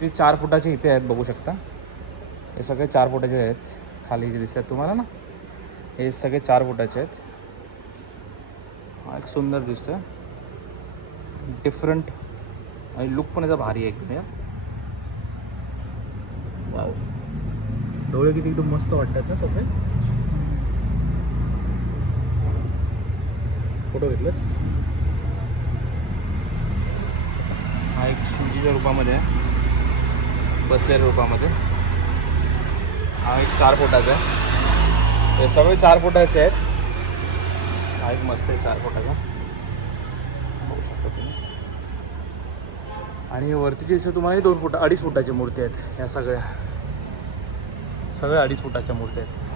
किती 4 फुटाचे इथे आहेत बघू शकता. हे सगळे 4 फुटाचे आहेत. खाली जे दिसतात तुम्हाला ना हे सगळे 4 फुटाचे आहेत. हा एक सुंदर दिसतोय, डिफरंट आणि लुक पण याचा भारी आहे एकदम. या वाव, डोळे किती एकदम मस्त वाटतात ना सगळे. फोटो घेतलंस. हा एक शिवजीच्या रूपामध्ये आहे, बसलेल्या रूपामध्ये. हा एक 4 फुटाचा आहे. हे सगळे 4 फुटाचे आहेत. हा एक मस्त आहे 4 फुटाचा, बघू शकता तुम्ही. आणि वरती जे दिसतं तुम्हाला 2 फुट 2.5 फुटाची मूर्ती आहेत. ह्या सगळ्या 2.5 फुटाच्या मूर्ती आहेत.